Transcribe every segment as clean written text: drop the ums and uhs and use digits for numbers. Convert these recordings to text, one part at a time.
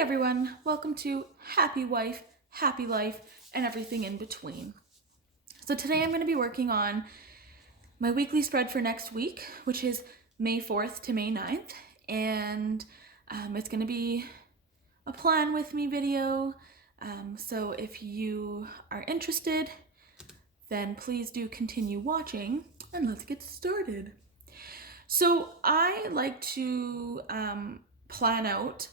Hey everyone, welcome to Happy Wife, Happy Life, and everything in between. So today I'm going to be working on my weekly spread for next week, which is May 4th to May 9th, and it's going to be a plan with me video. So if you are interested, then please do continue watching, and let's get started. So I like to plan out,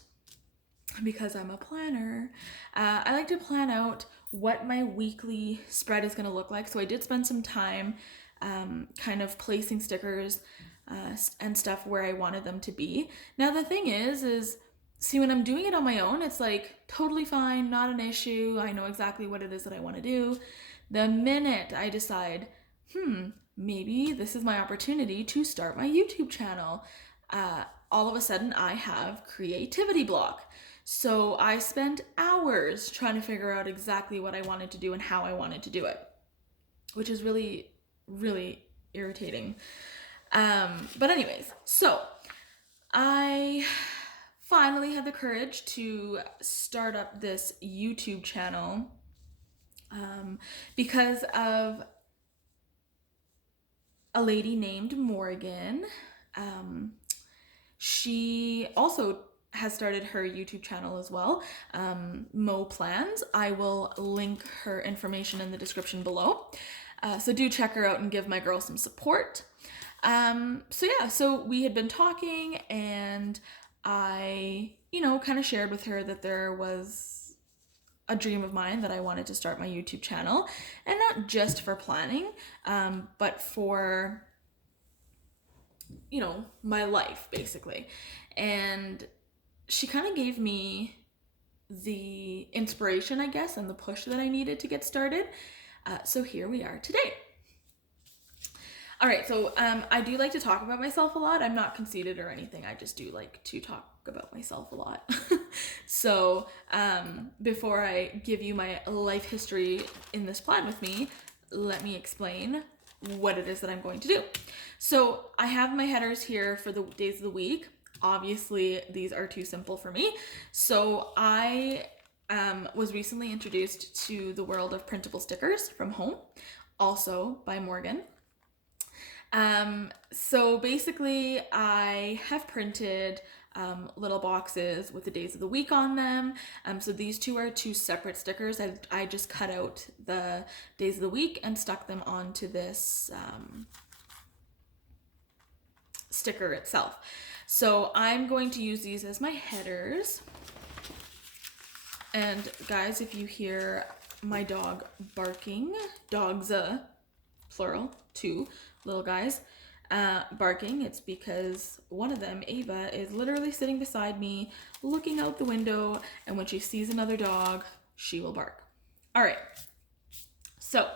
because I'm a planner, I like to plan out what my weekly spread is going to look like. So I did spend some time kind of placing stickers and stuff where I wanted them to be. Now the thing is see, when I'm doing it on my own, it's like totally fine, not an issue. I know exactly what it is that I want to do. The minute I decide, maybe this is my opportunity to start my YouTube channel, all of a sudden I have creativity block. So I spent hours trying to figure out exactly what I wanted to do and how I wanted to do it, which is really, really irritating. But anyways, so I finally had the courage to start up this YouTube channel because of a lady named Morgan. She also has started her YouTube channel as well, Mo Plans. I will link her information in the description below. So do check her out and give my girl some support. So we had been talking, and I, kind of shared with her that there was a dream of mine that I wanted to start my YouTube channel, and not just for planning, but for, my life basically. And she kind of gave me the inspiration, I guess, and the push that I needed to get started. So here we are today. All right, so I do like to talk about myself a lot. I'm not conceited or anything. I just do like to talk about myself a lot. So before I give you my life history in this plan with me, let me explain what it is that I'm going to do. So I have my headers here for the days of the week. Obviously, these are too simple for me. So I was recently introduced to the world of printable stickers from home, also by Morgan. So basically, I have printed little boxes with the days of the week on them. So these two are two separate stickers. I just cut out the days of the week and stuck them onto this sticker itself. So I'm going to use these as my headers. And guys, if you hear my dog barking, dogs, plural, two little guys, barking, it's because one of them, Ava, is literally sitting beside me looking out the window, and when she sees another dog, she will bark. All right, so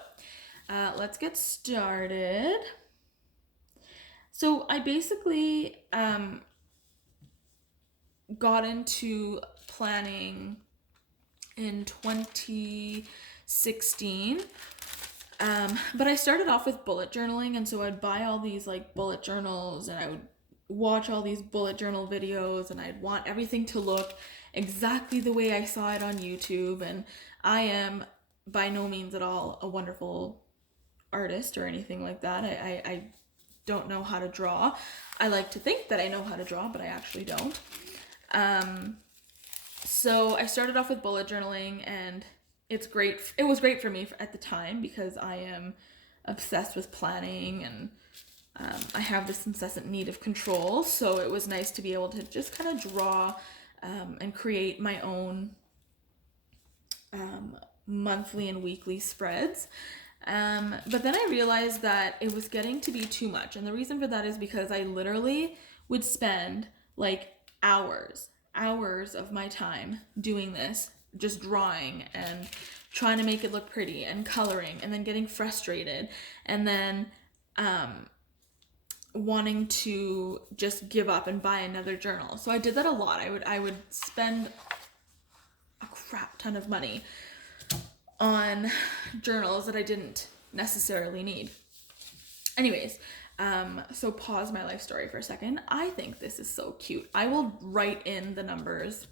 let's get started. So I basically got into planning in 2016, but I started off with bullet journaling, and so I'd buy all these like bullet journals, and I would watch all these bullet journal videos, and I'd want everything to look exactly the way I saw it on YouTube. And I am by no means at all a wonderful artist or anything like that. I don't know how to draw. I like to think that I know how to draw, but I actually don't. So I started off with bullet journaling, and it's great. It was great for me at the time because I am obsessed with planning, and I have this incessant need of control. So it was nice to be able to just kind of draw and create my own monthly and weekly spreads. But then I realized that it was getting to be too much. And the reason for that is because I literally would spend like hours of my time doing this, just drawing and trying to make it look pretty and coloring, and then getting frustrated, and then wanting to just give up and buy another journal. So I did that a lot. I would spend a crap ton of money on journals that I didn't necessarily need. Anyways, so pause my life story for a second. I think this is so cute. I will write in the numbers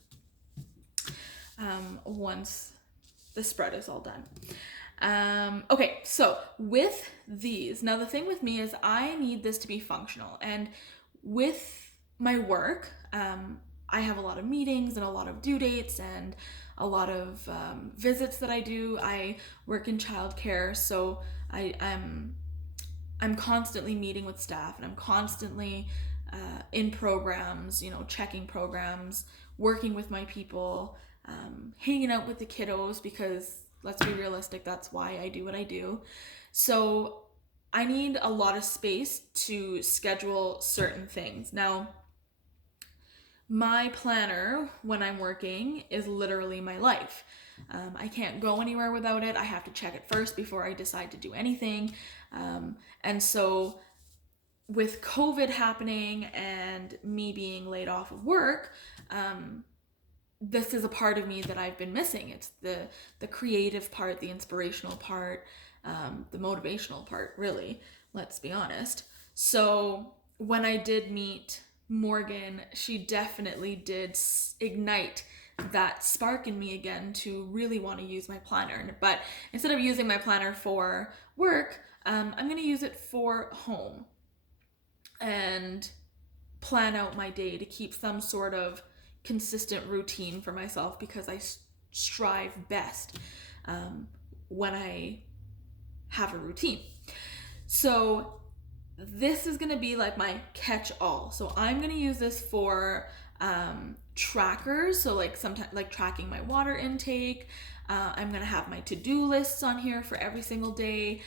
once the spread is all done. Okay, so with these, now the thing with me is I need this to be functional, and with my work, I have a lot of meetings and a lot of due dates and a lot of visits that I do. I work in childcare, so I'm constantly meeting with staff, and I'm constantly in programs, checking programs, working with my people, hanging out with the kiddos, because let's be realistic, that's why I do what I do. So I need a lot of space to schedule certain things. Now, my planner when I'm working is literally my life. I can't go anywhere without it. I have to check it first before I decide to do anything. And so with COVID happening and me being laid off of work, this is a part of me that I've been missing. It's the creative part, the inspirational part, the motivational part, really, let's be honest. So when I did meet Morgan, she definitely did ignite that spark in me again to really want to use my planner. But instead of using my planner for work, I'm going to use it for home and plan out my day to keep some sort of consistent routine for myself, because I strive best when I have a routine. So this is going to be like my catch-all. So I'm going to use this for trackers, so like sometimes like tracking my water intake. I'm going to have my to-do lists on here for every single day.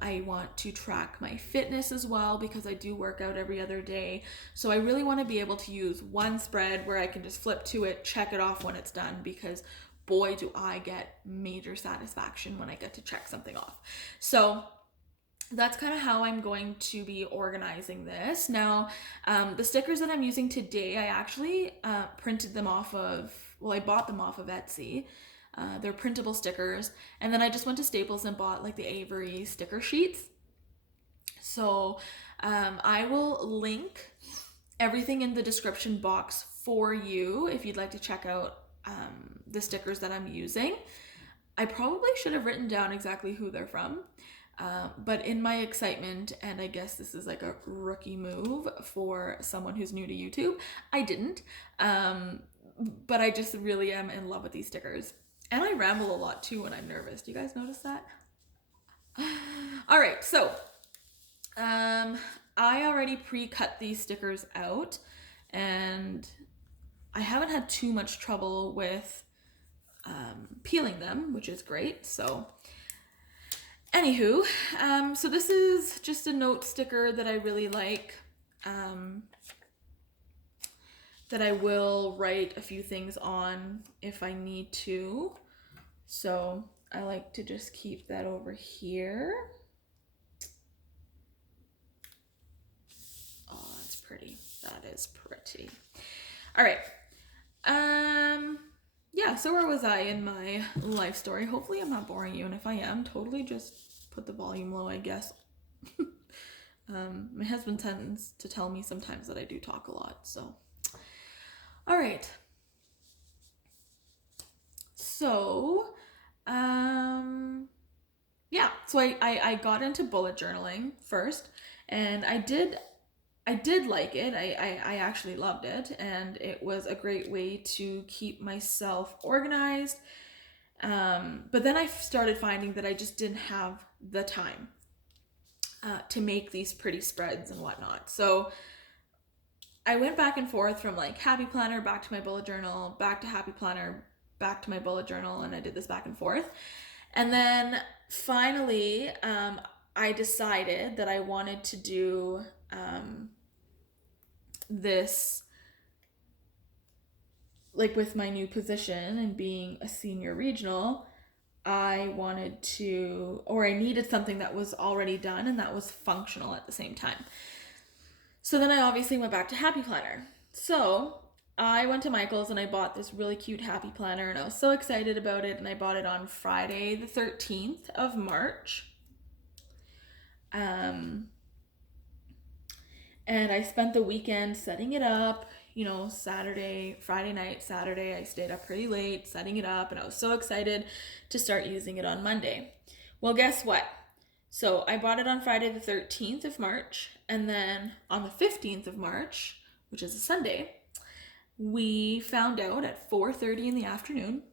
I want to track my fitness as well, because I do work out every other day. So I really want to be able to use one spread where I can just flip to it, check it off when it's done, because boy, do I get major satisfaction when I get to check something off. So that's kind of how I'm going to be organizing this. Now, the stickers that I'm using today, I actually printed them off of, I bought them off of Etsy. They're printable stickers. And then I just went to Staples and bought like the Avery sticker sheets. So I will link everything in the description box for you if you'd like to check out the stickers that I'm using. I probably should have written down exactly who they're from. But in my excitement, and I guess this is like a rookie move for someone who's new to YouTube, I didn't. But I just really am in love with these stickers. And I ramble a lot too when I'm nervous. Do you guys notice that? All right, so I already pre-cut these stickers out, and I haven't had too much trouble with peeling them, which is great. So anywho, so this is just a note sticker that I really like, that I will write a few things on if I need to. So I like to just keep that over here. Oh, that's pretty. That is pretty. All right. Yeah, so where was I in my life story? Hopefully I'm not boring you, and if I am, totally just put the volume low, I guess. My husband tends to tell me sometimes that I do talk a lot, so. All right. So, yeah, so I got into bullet journaling first, and I did like it. I actually loved it, and it was a great way to keep myself organized. But then I started finding that I just didn't have the time to make these pretty spreads and whatnot. So I went back and forth from like Happy Planner back to my bullet journal, back to Happy Planner, back to my bullet journal, and I did this back and forth. And then finally, I decided that I wanted to do this, like with my new position and being a senior regional, I wanted to, or I needed something that was already done and that was functional at the same time. So then I obviously went back to Happy Planner. So I went to Michael's and I bought this really cute Happy Planner, and I was so excited about it, and I bought it on Friday the 13th of March. And I spent the weekend setting it up, Friday night, Saturday, I stayed up pretty late setting it up, and I was so excited to start using it on Monday. Well, guess what? So I bought it on Friday the 13th of March, and then on the 15th of March, which is a Sunday, we found out at 4:30 in the afternoon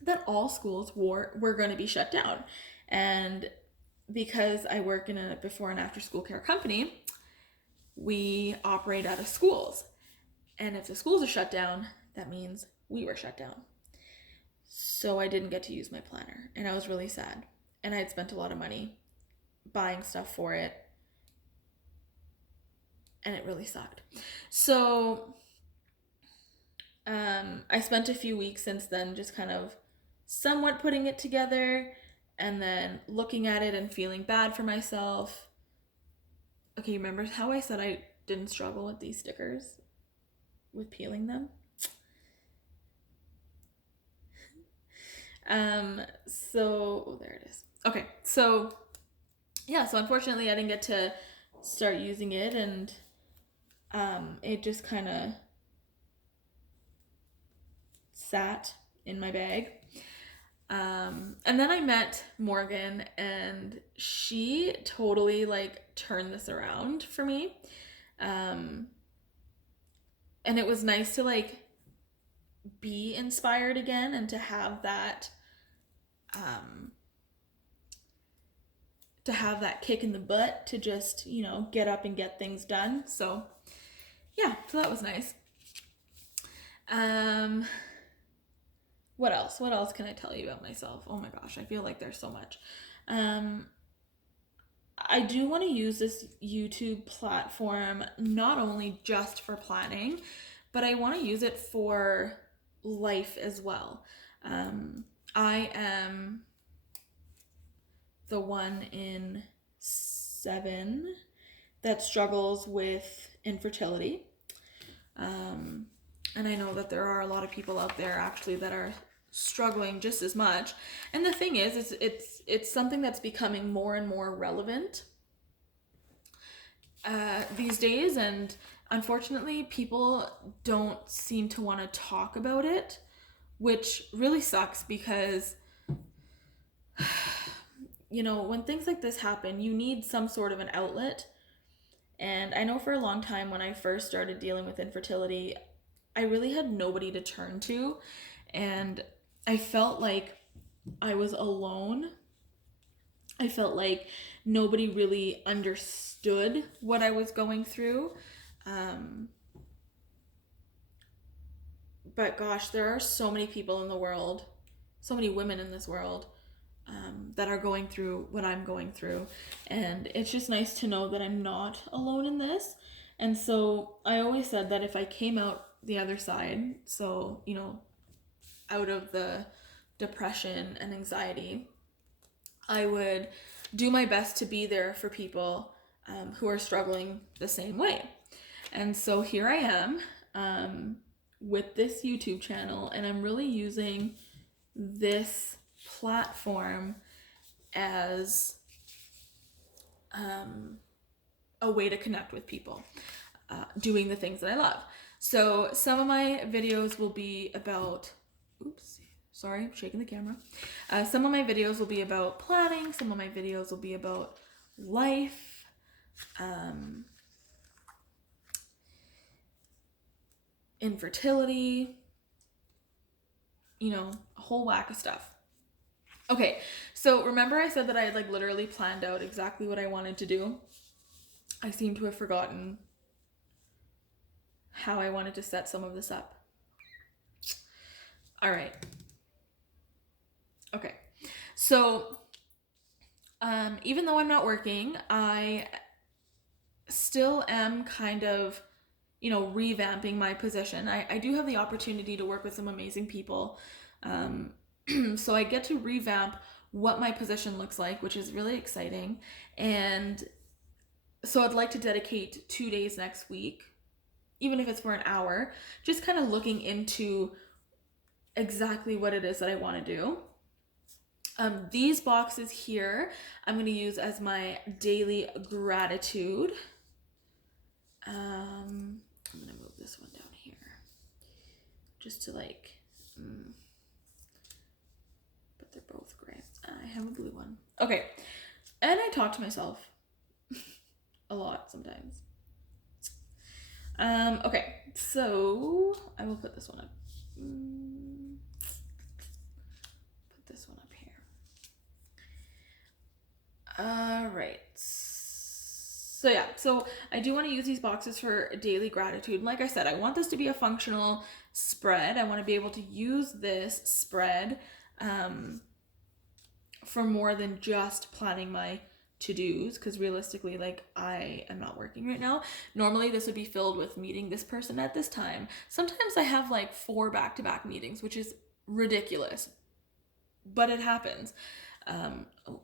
that all schools were going to be shut down. And because I work in a before and after school care company, we operate out of schools. And if the schools are shut down, that means we were shut down. So I didn't get to use my planner, and I was really sad. And I had spent a lot of money buying stuff for it, and it really sucked. So I spent a few weeks since then just kind of somewhat putting it together, and then looking at it and feeling bad for myself. Okay, remember how I said I didn't struggle with these stickers, with peeling them? There it is. Okay, so unfortunately I didn't get to start using it, and it just kind of sat in my bag. And then I met Morgan, and she totally turned this around for me. And it was nice to be inspired again, and to have that kick in the butt to just, get up and get things done. So that was nice. What else? What else can I tell you about myself? Oh my gosh, I feel like there's so much. I do want to use this YouTube platform not only just for planning, but I want to use it for life as well. I am the one in 7 that struggles with infertility. And I know that there are a lot of people out there actually that are struggling just as much. And the thing is, it's something that's becoming more and more relevant these days. And unfortunately, people don't seem to want to talk about it, which really sucks because, when things like this happen, you need some sort of an outlet. And I know for a long time when I first started dealing with infertility, I really had nobody to turn to, and I felt like I was alone. I felt like nobody really understood what I was going through. But gosh, there are so many people in the world, so many women in this world that are going through what I'm going through. And it's just nice to know that I'm not alone in this. And so I always said that if I came out the other side, so, out of the depression and anxiety, I would do my best to be there for people who are struggling the same way. And so here I am with this YouTube channel, and I'm really using this platform as a way to connect with people, doing the things that I love. So some of my videos will be about, sorry, I'm shaking the camera. Some of my videos will be about planning. Some of my videos will be about life. Infertility, a whole whack of stuff. Okay, so remember I said that I had literally planned out exactly what I wanted to do? I seem to have forgotten how I wanted to set some of this up. All right. Okay, so even though I'm not working, I still am kind of, revamping my position. I do have the opportunity to work with some amazing people. So I get to revamp what my position looks like, which is really exciting. And so I'd like to dedicate 2 days next week, even if it's for an hour, just kind of looking into exactly what it is that I want to do. These boxes here, I'm going to use as my daily gratitude. I'm going to move this one down just to like, but they're both gray. I have a blue one. Okay, and I talk to myself a lot sometimes. Okay, so I will put this one up. Put this one up here. All right. So yeah, so I do want to use these boxes for daily gratitude. And like I said, I want this to be a functional spread. I want to be able to use this spread for more than just planning my to-dos, because realistically, like, I am not working right now. Normally this would be filled with meeting this person at this time. Sometimes I have like 4 back-to-back meetings, which is ridiculous, but it happens. Oh.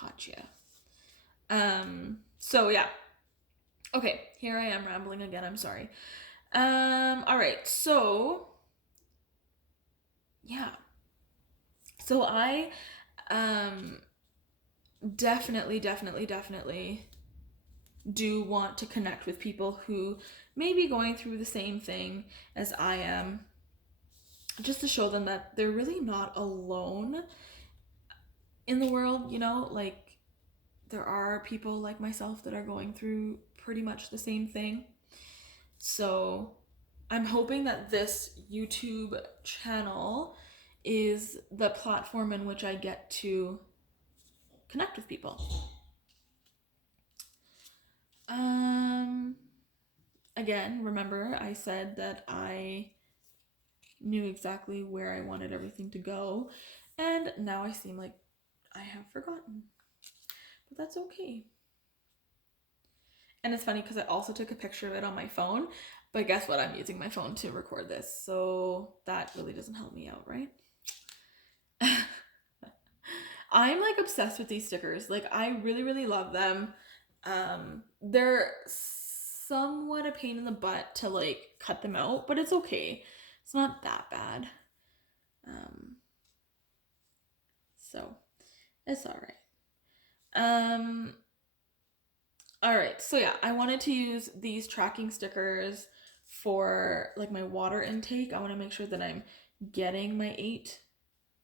Gotcha. So yeah. Okay, here I am rambling again, I'm sorry. All right, so yeah. So I definitely do want to connect with people who may be going through the same thing as I am, just to show them that they're really not alone in the world, you know, like there are people like myself that are going through pretty much the same thing. So I'm hoping that this YouTube channel is the platform in which I get to connect with people. Again, remember I said that I knew exactly where I wanted everything to go, and now I seem like I have forgotten. But that's okay. And it's funny because I also took a picture of it on my phone, but guess what? I'm using my phone to record this, so that really doesn't help me out, right? I'm like obsessed with these stickers. Like, I really love them. They're somewhat a pain in the butt to like cut them out, but it's okay. It's not that bad. So it's all right. All right, so yeah, I wanted to use these tracking stickers for like my water intake. I want to make sure that I'm getting my 8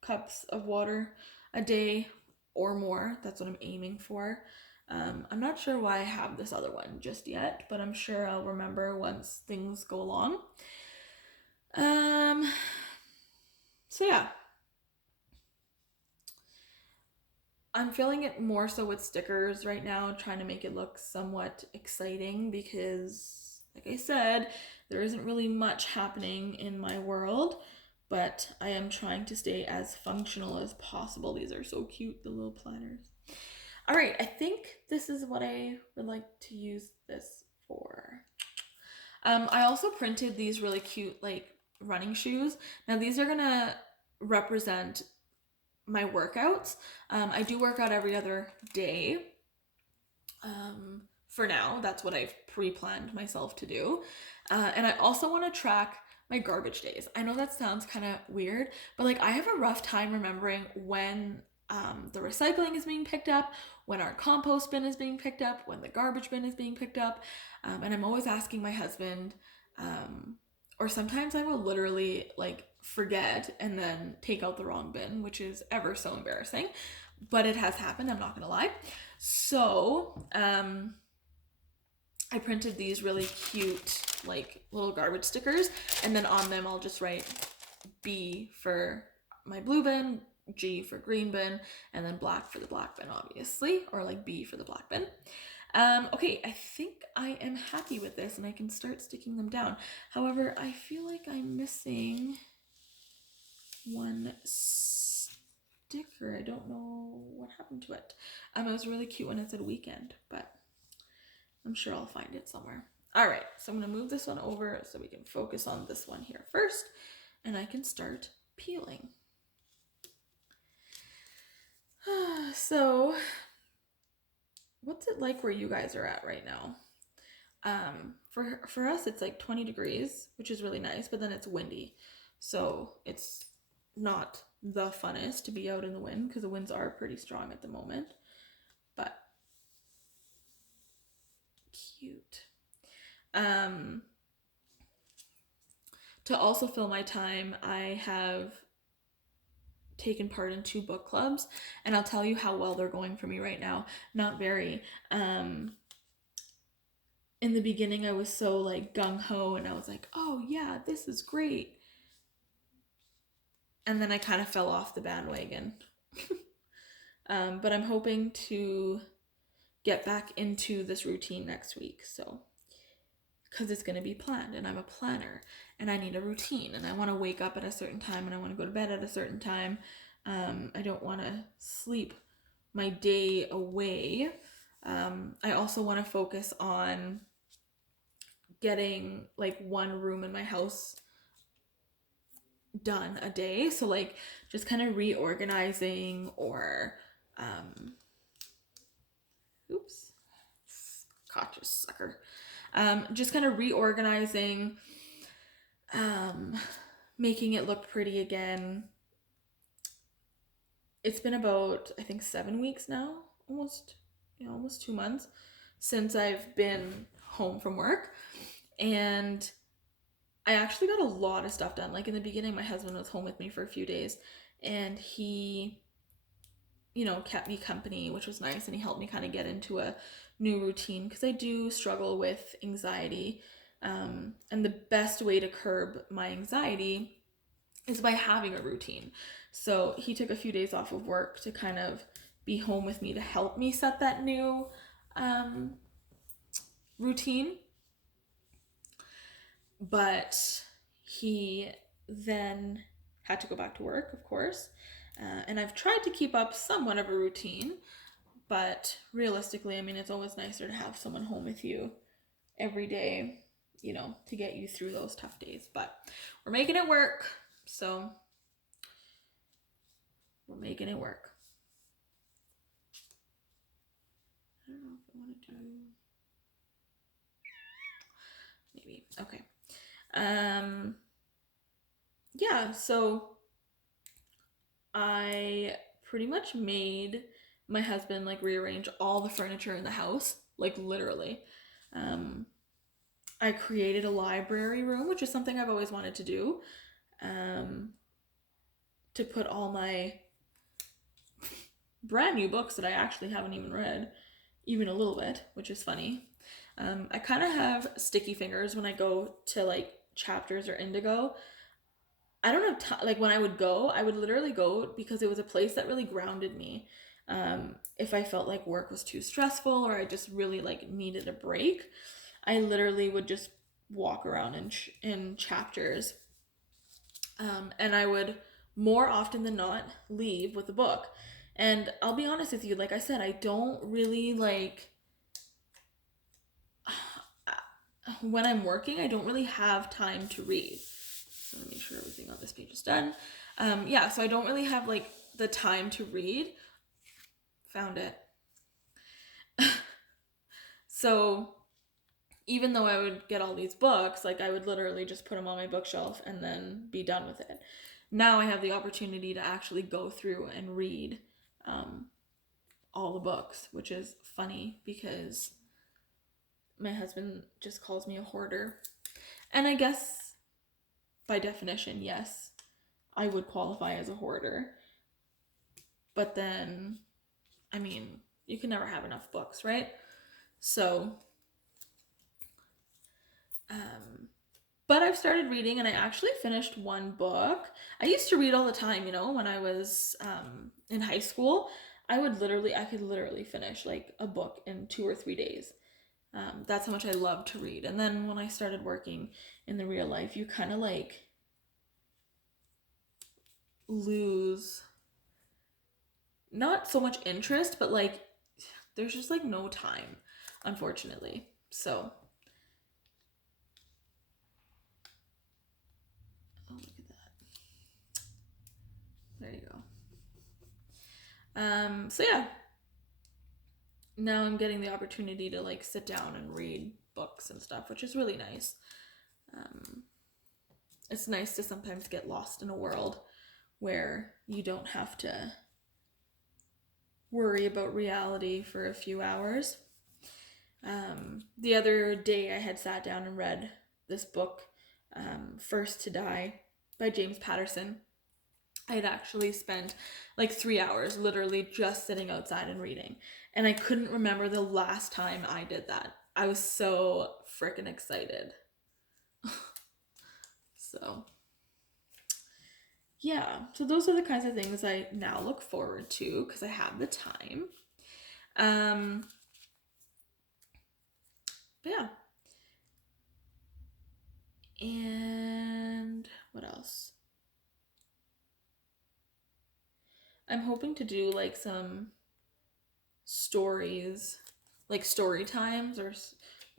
cups of water a day or more. That's what I'm aiming for. I'm not sure why I have this other one just yet, but I'm sure I'll remember once things go along. So yeah. I'm filling it more so with stickers right now, trying to make it look somewhat exciting because, like I said, there isn't really much happening in my world, but I am trying to stay as functional as possible. These are so cute, the little planners. All right, I think this is what I would like to use this for. I also printed these really cute like running shoes. Now these are gonna represent my workouts. I do work out every other day. For now, that's what I've pre-planned myself to do. And I also want to track my garbage days. I know that sounds kind of weird, but like I have a rough time remembering when the recycling is being picked up, when our compost bin is being picked up, when the garbage bin is being picked up. And I'm always asking my husband, or sometimes I will literally like forget and then take out the wrong bin, which is ever so embarrassing, but it has happened, I'm not gonna lie. So I printed these really cute like little garbage stickers, and then on them I'll just write B for my blue bin, G for green bin, and then black for the black bin, obviously, or like B for the black bin. Okay, I think I am happy with this and I can start sticking them down. However, I feel like I'm missing one sticker. I don't know what happened to it. It was really cute when it said weekend, but I'm sure I'll find it somewhere. All right, so I'm gonna move this one over so we can focus on this one here first, and I can start peeling. So, what's it like where you guys are at right now? For us, it's like 20 degrees, which is really nice, but then it's windy. So it's not the funnest to be out in the wind because the winds are pretty strong at the moment, but cute. To also fill my time, I have taken part in 2 book clubs, and I'll tell you how well they're going for me right now. Not very. In the beginning, I was so like gung-ho, and I was like, oh yeah, this is great. And then I kind of fell off the bandwagon. But I'm hoping to get back into this routine next week. So, because it's going to be planned, and I'm a planner, and I need a routine, and I want to wake up at a certain time, and I want to go to bed at a certain time. I don't want to sleep my day away. I also want to focus on getting like 1 room in my house done a day. So like just kind of reorganizing, or oops, caught you, sucker. Just kind of reorganizing, making it look pretty again. It's been about, I think, 7 weeks now, almost 2 months since I've been home from work, and I actually got a lot of stuff done. Like in the beginning, my husband was home with me for a few days, and he, kept me company, which was nice, and he helped me kind of get into a new routine, because I do struggle with anxiety, and the best way to curb my anxiety is by having a routine. So he took a few days off of work to kind of be home with me to help me set that new routine. But he then had to go back to work, of course. And I've tried to keep up somewhat of a routine, but realistically, I mean, it's always nicer to have someone home with you every day, to get you through those tough days. But we're making it work. So we're making it work. I don't know if I want to do... Maybe. Okay. Yeah, so I pretty much made my husband like rearrange all the furniture in the house, like literally. I created a library room, which is something I've always wanted to do, to put all my brand new books that I actually haven't even read, even a little bit, which is funny. I kind of have sticky fingers when I go to like Chapters or Indigo. I don't have time. Like when I would go, I would literally go because it was a place that really grounded me. If I felt like work was too stressful, or I just really like needed a break, I literally would just walk around in Chapters. And I would more often than not leave with a book. And I'll be honest with you, like I said, I don't really like... when I'm working, I don't really have time to read. So let me make sure everything on this page is done. So I don't really have like the time to read. Found it. So even though I would get all these books, like I would literally just put them on my bookshelf and then be done with it. Now I have the opportunity to actually go through and read all the books, which is funny because my husband just calls me a hoarder. And I guess by definition, yes, I would qualify as a hoarder. But then, I mean, you can never have enough books, right? So, but I've started reading, and I actually finished 1 book. I used to read all the time, when I was in high school. I could literally finish like a book in 2 or 3 days. That's how much I love to read. And then when I started working in the real life, you kind of like lose not so much interest, but like there's just like no time, unfortunately. So, oh, look at that. There you go. So yeah, now I'm getting the opportunity to like sit down and read books and stuff, which is really nice. It's nice to sometimes get lost in a world where you don't have to worry about reality for a few hours. The other day I had sat down and read this book, First to Die by James Patterson. I had actually spent like 3 hours literally just sitting outside and reading. And I couldn't remember the last time I did that. I was so freaking excited. So, yeah. So those are the kinds of things I now look forward to because I have the time. But yeah. And what else? I'm hoping to do like some stories, like story times, or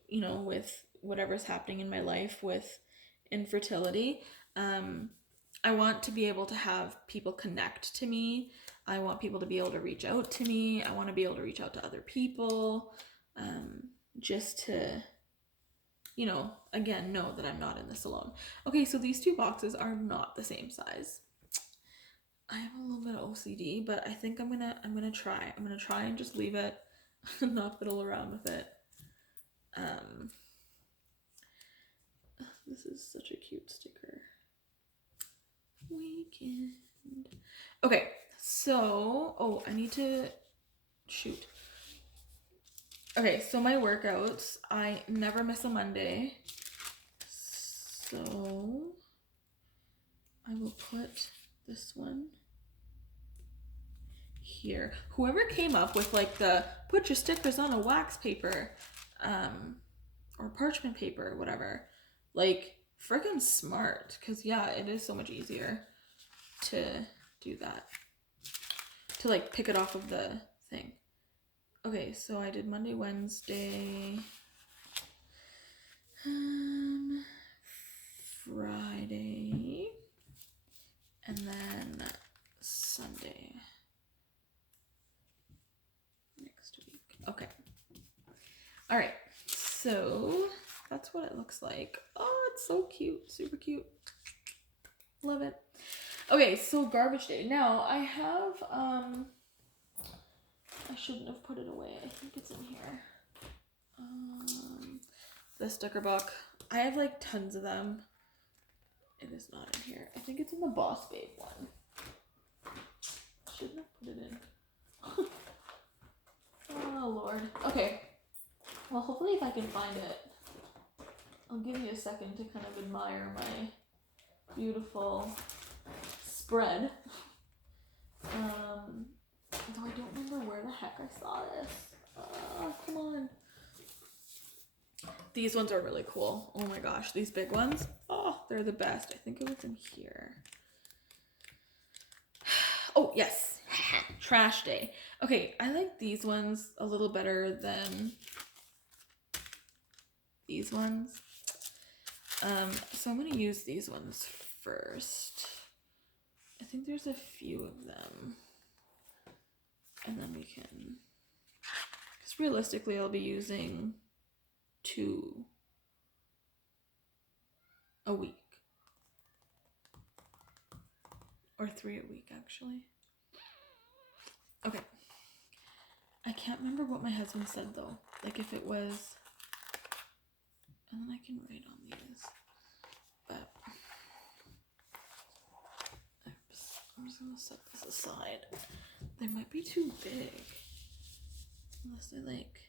with whatever's happening in my life with infertility. I want to be able to have people connect to me. I want people to be able to reach out to me. I want to be able to reach out to other people, just to, again, know that I'm not in this alone. Okay, so these two boxes are not the same size. I have a little bit of OCD, but I think I'm gonna try. I'm gonna try and just leave it and not fiddle around with it. This is such a cute sticker. Weekend. Okay, so I need to shoot. Okay, so my workouts, I never miss a Monday. So I will put this one here. Whoever came up with like the put your stickers on a wax paper, or parchment paper, whatever, like freaking smart. Cause yeah, it is so much easier to do that, to like pick it off of the thing. Okay, so I did Monday, Wednesday, Friday, and then Sunday next week. Okay. All right. So that's what it looks like. Oh, it's so cute. Super cute. Love it. Okay, so garbage day. Now I have, I shouldn't have put it away. I think it's in here. The sticker book. I have like tons of them. It is not in here. I think it's in the Boss Babe one. Shouldn't have put it in. Oh, Lord. Okay. Well, hopefully if I can find it, I'll give you a second to kind of admire my beautiful spread. Though I don't remember where the heck I saw this. Come on. These ones are really cool. Oh my gosh, these big ones. Oh, they're the best. I think it was in here. Oh, yes. Trash day. Okay, I like these ones a little better than these ones. So I'm going to use these ones first. I think there's a few of them. And then we can... Because realistically, I'll be using 2 a week. Or 3 a week, actually. Okay. I can't remember what my husband said, though. Like, if it was... And then I can write on these. But... Oops. I'm just going to set this aside. They might be too big. Unless I, like...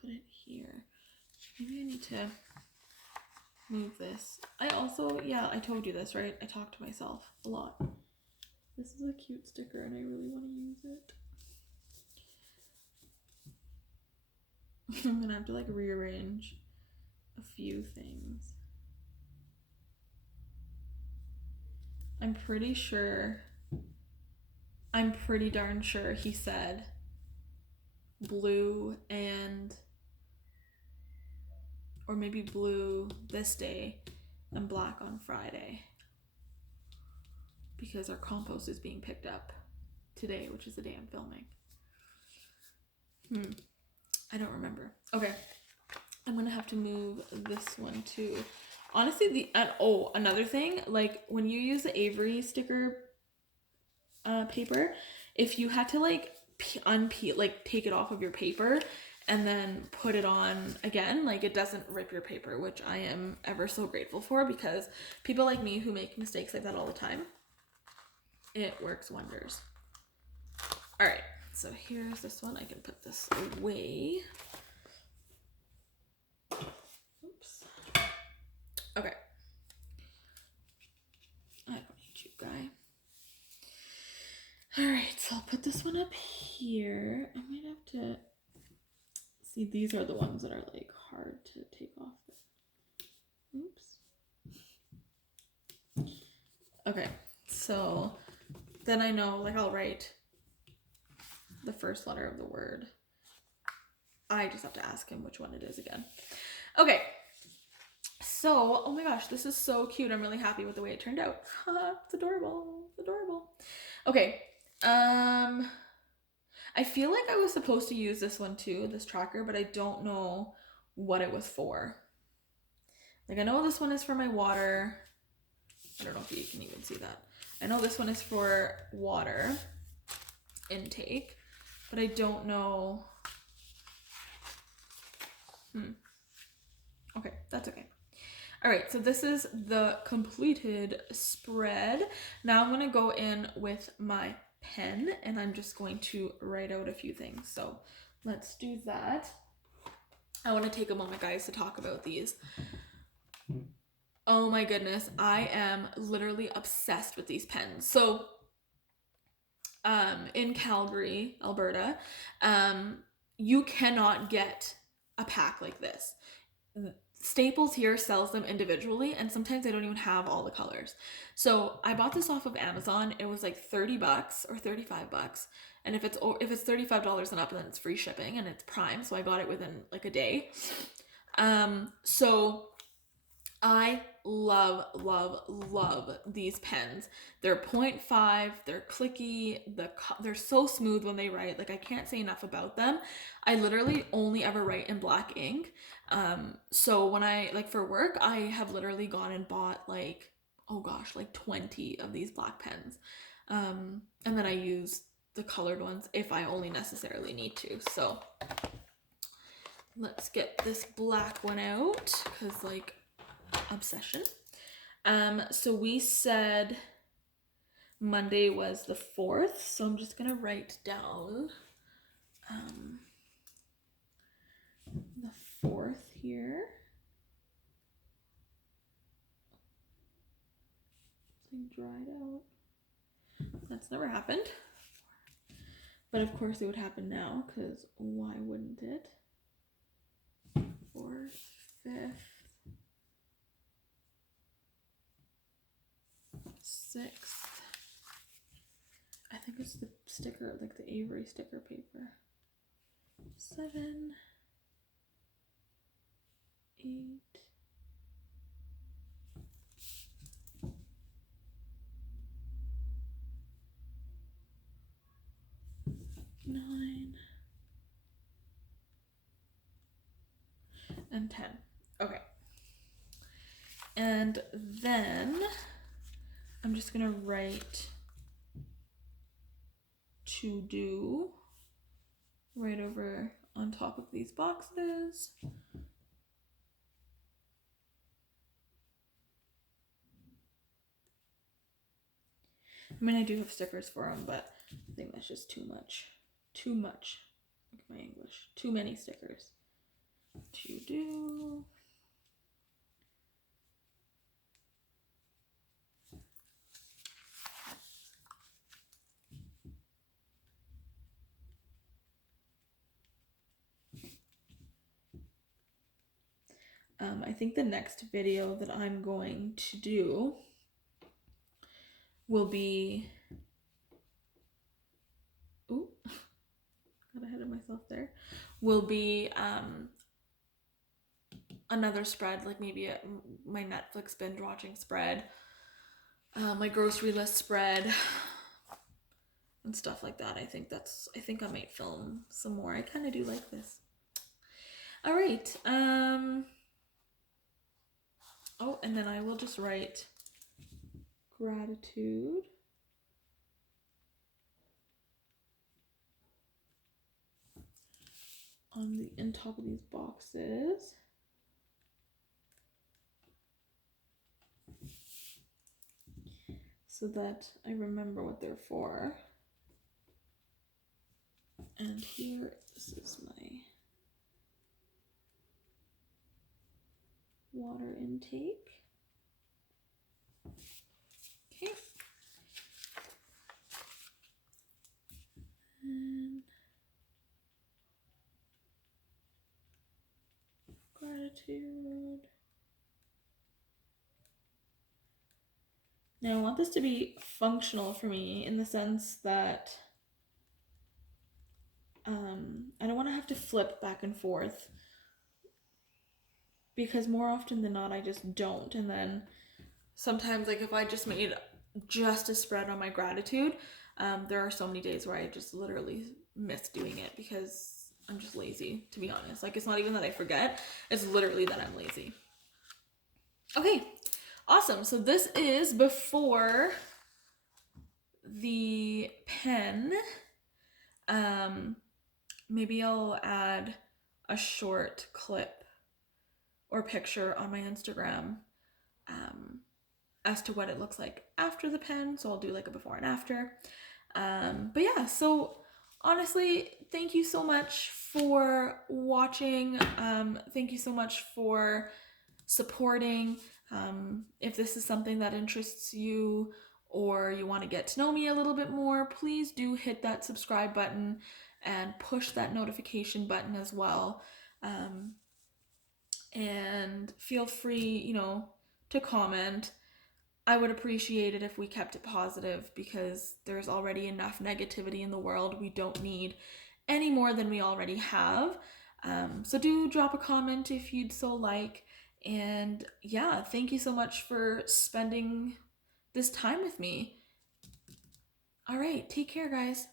put it here. Maybe I need to move this. I also, yeah, I told you this, right? I talk to myself a lot. This is a cute sticker and I really want to use it. I'm gonna have to like rearrange a few things. I'm pretty darn sure he said blue and, or maybe blue this day and black on Friday, because our compost is being picked up today, which is the day I'm filming. I don't remember. Okay, I'm gonna have to move this one too. Honestly, another thing, like when you use the Avery sticker paper, if you had to like unpeel, like take it off of your paper and then put it on again. Like, it doesn't rip your paper, which I am ever so grateful for, because people like me who make mistakes like that all the time, it works wonders. All right, so here's this one. I can put this away. Oops. Okay. I don't need you, guy. All right, so I'll put this one up here. I might have to see, these are the ones that are like hard to take off. Oops. Okay, so then I know, like, I'll write the first letter of the word. I just have to ask him which one it is again. Okay, so, oh my gosh, this is so cute. I'm really happy with the way it turned out. It's adorable. It's adorable. Okay, I feel like I was supposed to use this one too, this tracker, but I don't know what it was for. Like, I know this one is for my water. I don't know if you can even see that. I know this one is for water intake, but I don't know. Okay, that's okay. All right, so this is the completed spread. Now I'm gonna go in with my pen and I'm just going to write out a few things. So let's do that. I want to take a moment, guys, to talk about these. Oh my goodness, I am literally obsessed with these pens. So in Calgary, Alberta, you cannot get a pack like this. Staples here sells them individually, and sometimes they don't even have all the colors. So I bought this off of Amazon. It was like $30 or $35, and if it's $35 and up, then it's free shipping and it's Prime. So I got it within like a day. So I love these pens. They're 0.5, they're clicky, they're so smooth when they write. Like, I can't say enough about them. I literally only ever write in black ink. So when I, like, for work, I have literally gone and bought like, oh gosh, like 20 of these black pens. And then I use the colored ones if I only necessarily need to. So let's get this black one out, because, like, obsession. So we said Monday was the 4th, so I'm just gonna write down the 4th here. Something dried out. That's never happened, but of course it would happen now, because why wouldn't it? 4th, 5th, 6th. I think it's the sticker, like the Avery sticker paper. 7, 8, 9, and 10. Okay. And then I'm just gonna write to do right over on top of these boxes. I mean, I do have stickers for them, but I think that's just too much. Too much. Look at my English. Too many stickers. To do. I think the next video that I'm going to do will be, ooh, got ahead of myself there, will be another spread, like maybe my Netflix binge watching spread, my grocery list spread, and stuff like that. I think I might film some more. I kind of do like this. All right. Oh, and then I will just write gratitude. on the in top of these boxes. So that I remember what they're for. And here, this is my water intake. Okay. And gratitude. Now I want this to be functional for me in the sense that I don't want to have to flip back and forth, because more often than not I just don't. And then sometimes, like if I just made just a spread on my gratitude, there are so many days where I just literally miss doing it because I'm just lazy, to be honest. Like, it's not even that I forget, it's literally that I'm lazy. Okay, awesome. So this is before the pen. Maybe I'll add a short clip or picture on my Instagram as to what it looks like after the pen. So I'll do like a before and after. But yeah, so honestly, thank you so much for watching. Thank you so much for supporting. If this is something that interests you or you want to get to know me a little bit more, please do hit that subscribe button and push that notification button as well. And feel free, to comment. I would appreciate it if we kept it positive, because there's already enough negativity in the world. We don't need any more than we already have. So do drop a comment if you'd so like. And yeah, thank you so much for spending this time with me. All right, take care, guys.